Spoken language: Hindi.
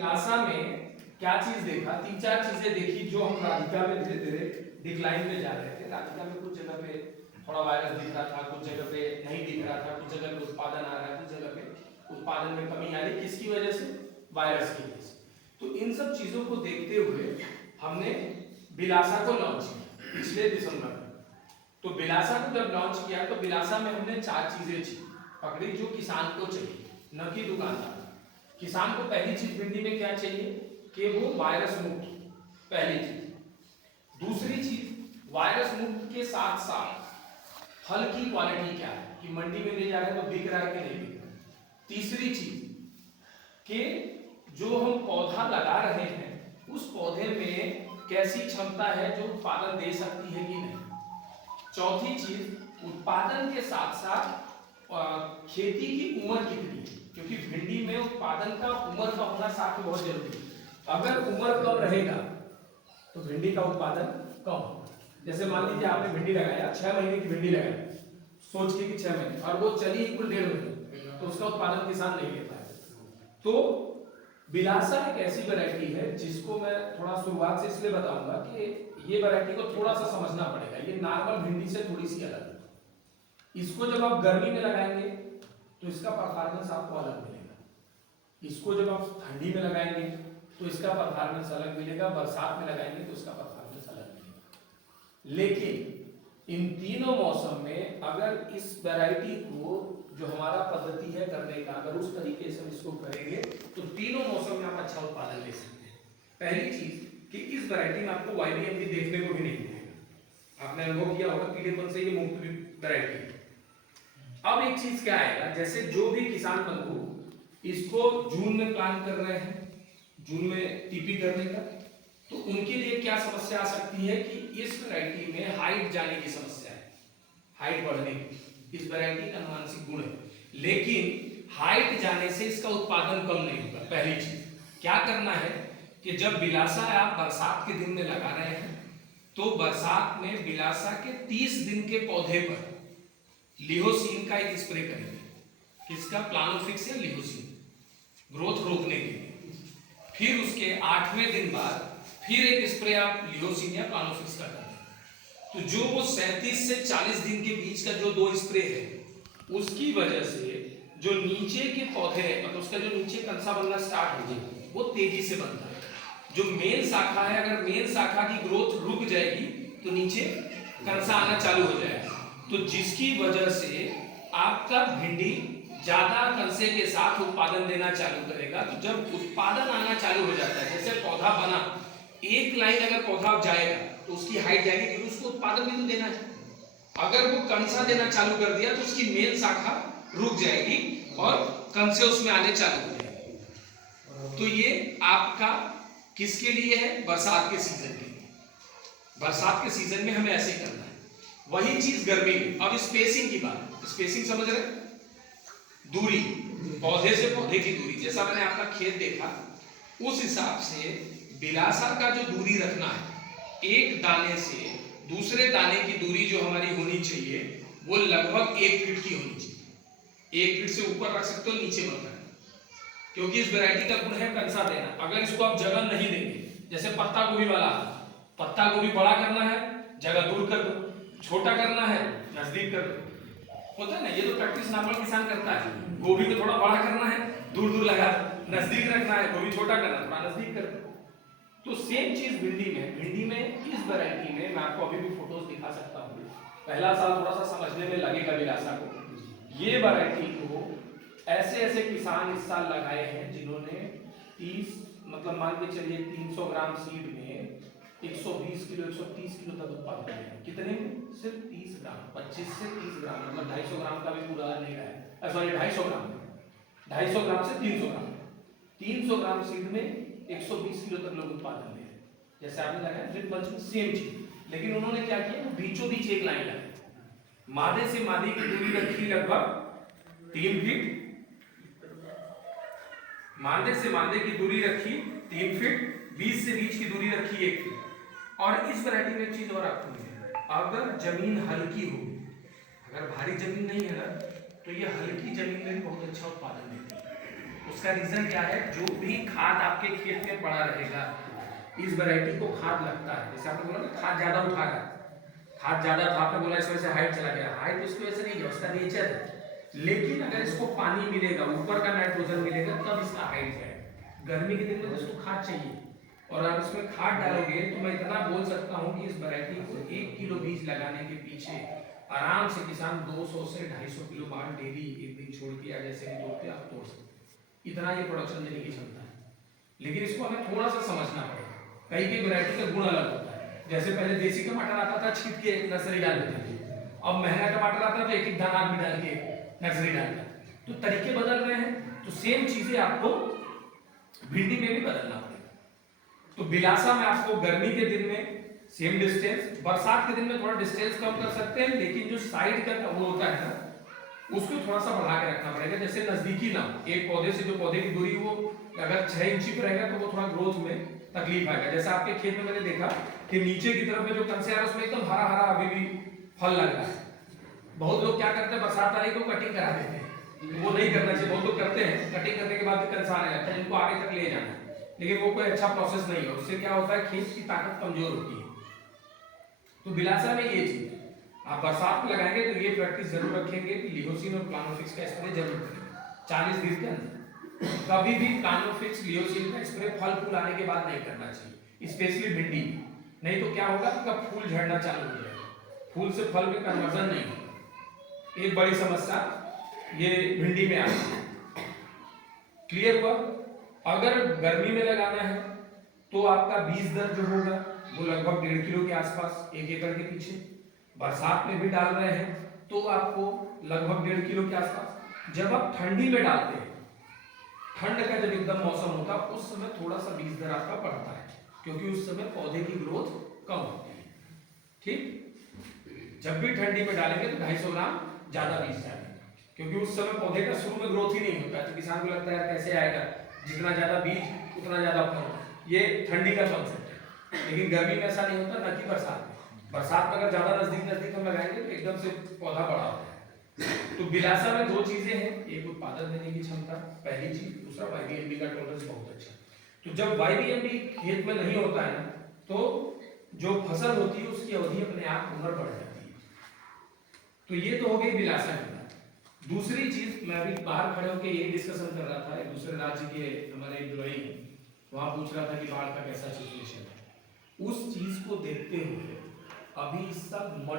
विलासा में क्या चीज देखा, तीन चार चीजें देखी जो हम राधिका में धीरे धीरे डिक्लाइन में जा रहे थे। राधिका में कुछ जगह पे थोड़ा वायरस दिख रहा था, कुछ जगह पे नहीं दिख रहा था, कुछ जगह पे उत्पादन आ रहा है, कुछ जगह पे उत्पादन में कमी आ रही। किसकी वजह से? वायरस की वजह से। तो इन सब चीजों को देखते हुए हमने बिलासा को लॉन्च किया पिछले दिसंबर में। तो बिलासा को जब लॉन्च किया तो बिलासा में हमने चार चीजें पकड़ी जो किसान को चाहिए, न कि दुकानदार। किसान को पहली चीज भिंडी में क्या चाहिए कि वो वायरस मुक्त, पहली चीज। दूसरी चीज वायरस मुक्त के साथ साथ फल की क्वालिटी क्या है कि मंडी में ले जा रहे हैं तो बिक रहा है कि नहीं बिक रहा है। तीसरी चीज कि जो हम पौधा लगा रहे हैं उस पौधे में कैसी क्षमता है जो उत्पादन दे सकती है कि नहीं। चौथी चीज उत्पादन के साथ साथ खेती की उम्र कितनी है, क्योंकि भिंडी में उत्पादन का उम्र का होना साथ में बहुत जरूरी है। अगर उम्र कम रहेगा तो भिंडी का उत्पादन कम होगा। जैसे मान लीजिए आपने भिंडी लगाया, 6 महीने की भिंडी लगाई सोच के कि 6 महीने, और वो चली कुल 1.5 महीने, तो उसका उत्पादन किसान नहीं ले पाएगा। तो बिलासा एक ऐसी वैरायटी है जिसको मैं थोड़ा शुरुआत से इसलिए बताऊंगा कि ये वैरायटी को थोड़ा सा समझना पड़ेगा। ये नॉर्मल भिंडी से थोड़ी सी अलग है। इसको जब आप गर्मी में लगाएंगे तो इसका परफॉर्मेंस आपको अलग मिलेगा। इसको जब आप ठंडी में लगाएंगे तो इसका परफॉर्मेंस अलग मिलेगा, बरसात में लगाएंगे तो इसका परफॉर्मेंस अलग मिलेगा। लेकिन इन तीनों मौसम में अगर इस वैरायटी को जो हमारा पद्धति है करने का, अगर उस तरीके से हम इसको करेंगे तो तीनों मौसम में आप अच्छा उत्पादन ले सकते हैं। पहली चीज कि इस वैरायटी में आपको YBM भी देखने को भी नहीं मिलेगा। आपने अनुभव किया होगा कीड़ेपन से ये मुक्त वैरायटी है। अब एक चीज क्या आएगा, जैसे जो भी किसान बंधु इसको जून में प्लान कर रहे हैं, जून में टीपी करने का, तो उनके लिए क्या समस्या आ सकती है कि इस वैरायटी में हाइट जाने की समस्या है, हाइट बढ़ने की। इस वैरायटी का अनुवांशिक गुण है, लेकिन हाइट जाने से इसका उत्पादन कम नहीं होगा। पहली चीज क्या करना है कि जब बिलासा आप बरसात के दिन में लगा रहे हैं तो बरसात में बिलासा के 30 दिन के पौधे पर लिहोसिन का एक स्प्रे करेंगे। किसका? प्लानोफिक्स या लिहोसिन, ग्रोथ रोकने के लिए। फिर उसके 8वें दिन बाद फिर एक स्प्रे आप लिहोसिन या प्लानोफिक्स का करेंगे। तो जो वो 37 से 40 दिन के बीच का जो 2 स्प्रे है उसकी वजह से जो नीचे के पौधे हैं, मतलब उसका जो नीचे कंसा बनना स्टार्ट हो जाए वो तेजी से बनता है। जो मेन शाखा है, अगर मेन शाखा की ग्रोथ रुक जाएगी तो नीचे कंसा आना चालू हो जाएगा। तो जिसकी वजह से आपका भिंडी ज्यादा कंसे के साथ उत्पादन देना चालू करेगा। तो जब उत्पादन आना चालू हो जाता है, जैसे पौधा बना, एक लाइन अगर पौधा जाएगा तो उसकी हाइट जाएगी, क्योंकि उसको उत्पादन भी तो देना है। अगर वो कंसा देना चालू कर दिया तो उसकी मेन शाखा रुक जाएगी और कंसे उसमें आने चालू हो जाएंगे। तो ये आपका किसके लिए है? बरसात के सीजन के लिए। बरसात के सीजन में हमें ऐसे करना है। वही चीज गर्मी में। अब स्पेसिंग की बात, स्पेसिंग समझ रहे? दूरी, पौधे से पौधे की दूरी, जैसा मैंने आपका खेत देखा उस हिसाब से बिलासा का जो दूरी रखना है, एक दाने से दूसरे दाने की दूरी जो हमारी होनी चाहिए वो लगभग 1 फीट की होनी चाहिए। 1 फीट से ऊपर रख सकते हो, नीचे मत रखना, क्योंकि इस वैरायटी का गुण है कंसा देना। अगर इसको आप जगह नहीं देंगे, जैसे पत्ता गोभी वाला, पत्ता गोभी बड़ा करना है जगह दूर कर दो, छोटा करना है नजदीक कर दो। होता है ना, ये तो प्रैक्टिस नॉर्मल किसान करता है। गोभी को थोड़ा बड़ा करना है दूर दूर लगा, नजदीक रखना है, गोभी छोटा करना थोड़ा नजदीक कर दो। तो सेम चीज भिंडी में। भिंडी में इस वैरायटी में मैं आपको अभी भी फोटोज दिखा सकता हूँ। पहला साल थोड़ा सा समझने में लगेगा बिलासा को। ये वैरायटी को ऐसे ऐसे किसान इस साल लगाए हैं जिन्होंने 30, मतलब मान के चलिए 300 ग्राम सीड में 120 किलो 130 किलो तक उत्पादन किया। कितने में? सिर्फ 30 ग्राम, 25 से 30 ग्राम, मतलब 250 ग्राम का भी पूरा नहीं रहा है, सॉरी 250 ग्राम, 250 ग्राम से 300 ग्राम, 300 ग्राम सीड में 120 किलो तक लोग उत्पादन ले रहे हैं। जैसे आपने लगाया ड्रिप मल्च में सेम चीज, लेकिन उन्होंने क्या किया, बीचों बीच एक लाइन लगाई। मादे से मादे की दूरी रखी लगभग 3 फीट, मादे से मादे की दूरी रखी 3 फीट, बीज से बीज की दूरी रखी 1 फीट। और इस वैरायटी में एक चीज और आपको मिलेगा, अगर जमीन हल्की हो, अगर भारी जमीन नहीं है ना, तो ये हल्की जमीन में बहुत अच्छा उत्पादन देती है। उसका रीजन क्या है, जो भी खाद आपके खेत में पड़ा रहेगा, इस वैरायटी को खाद लगता है। जैसे आपने बोला ना खाद ज्यादा उठाया, खाद ज्यादा था, आपने बोला इस वजह से हाइट चला गया, हाइट उसकी वजह से नहीं है, उसका नेचर है। लेकिन अगर इसको पानी मिलेगा, ऊपर का नाइट्रोजन मिलेगा, तब इसका हाइट जाएगा। गर्मी के दिन में तो इसको खाद चाहिए, और आप इसमें खाद डालोगे तो मैं इतना बोल सकता हूँ कि इस वैरायटी को 1 किलो बीज लगाने के पीछे आराम से किसान 200 से 250 किलो माल डेली एक दिन छोड़ के या जैसे भी तोड़ते आप तोड़ सकते, इतना ये प्रोडक्शन देने की क्षमता है। लेकिन इसको हमें थोड़ा सा समझना पड़ेगा, कई कई वैरायटी का गुण अलग होता है। जैसे पहले देसी टमाटर आता था, छीट के नर्सरी डाल देते थे, अब महंगा टमाटर आता है तो एक एक दाना भी डाल के नर्सरी डालता है। तो तरीके बदल रहे हैं, तो सेम चीजें आपको भिंडी में भी बदलना पड़ेगा। तो बिलासा में आपको गर्मी के दिन में सेम डिस्टेंस, बरसात के दिन में थोड़ा डिस्टेंस कम कर सकते हैं, लेकिन जो साइड का वो होता है ना, उसको थोड़ा सा बढ़ा के रखना पड़ेगा। जैसे नजदीकी ना, एक पौधे से जो पौधे की दूरी वो अगर 6 इंची पे रहेगा तो वो थोड़ा ग्रोथ में तकलीफ आएगा। जैसे आपके खेत में मैंने देखा कि नीचे की तरफ में जो कंसे आ रहा है उसमें एकदम हरा हरा अभी भी फल लग रहा है। बहुत लोग क्या करते हैं, बरसात वाले को कटिंग करा देते हैं, वो नहीं करना चाहिए। बहुत लोग करते हैं, कटिंग करने के बाद कंसा आने लगता है, जिनको आगे तक ले जाना है, लेकिन वो कोई अच्छा प्रोसेस नहीं है। उससे क्या होता है, खेत की ताकत कमजोर होती है। तो बिलासा में ये चीज आप बरसात में लगाएंगे तो ये प्रैक्टिस जरूर रखेंगे कि लिहोसिन और प्लानोफिक्स का स्प्रे जरूर करेंगे 40 दिन के अंदर। कभी भी प्लानोफिक्स लिहोसिन का स्प्रे फल फूल आने के बाद नहीं करना चाहिए, स्पेशली भिंडी। नहीं तो क्या होगा, आपका फूल झड़ना चालू हो जाएगा, फूल से फल में कन्वर्जन नहीं होगा। एक बड़ी समस्या ये भिंडी में आती है। क्लियर हुआ? अगर गर्मी में लगाना है तो आपका बीज दर जो होगा वो लगभग 1.5 किलो के आसपास 1 एकड़ के पीछे। बरसात में भी डाल रहे हैं तो आपको लगभग 1.5 किलो के आसपास। जब आप ठंडी में डालते हैं, ठंड का जब एकदम मौसम होता है उस समय थोड़ा सा बीज दर आपका बढ़ता है, क्योंकि उस समय पौधे की ग्रोथ कम होती है। ठीक, जब भी ठंडी में डालेंगे तो 250 ग्राम ज्यादा बीज डालेंगे, क्योंकि उस समय पौधे का शुरू में ग्रोथ ही नहीं होता है। तो किसान को लगता है यार कैसे आएगा, जितना ज्यादा बीज उतना ज्यादा फल। ये ठंडी का कॉन्सेप्ट है, लेकिन गर्मी में ऐसा नहीं होता, ना कि बरसात में। बरसात में अगर ज्यादा नजदीक नजदीक हम लगाएंगे तो एकदम से पौधा बड़ा होता है। तो बिलासा में 2 चीजें हैं, एक उत्पादन देने की क्षमता, पहली चीज, दूसरा वाईबीएमबी का टॉलरेंस बहुत अच्छा। तो जब वाईबीएमबी खेत में नहीं होता है ना, तो जो फसल होती है उसकी अवधि अपने आप उम्र बढ़ जाती है। तो ये तो हो गई बिलासा की बात। दूसरी चीज, मैं अभी बाहर खड़े होकर यही डिस्कशन कर रहा था, दूसरे राज्य के हमारे एम्प्लॉई वहां पूछ रहा था कि बाढ़ का कैसा सिचुएशन है। उस चीज को देखते हुए अभी सब मटर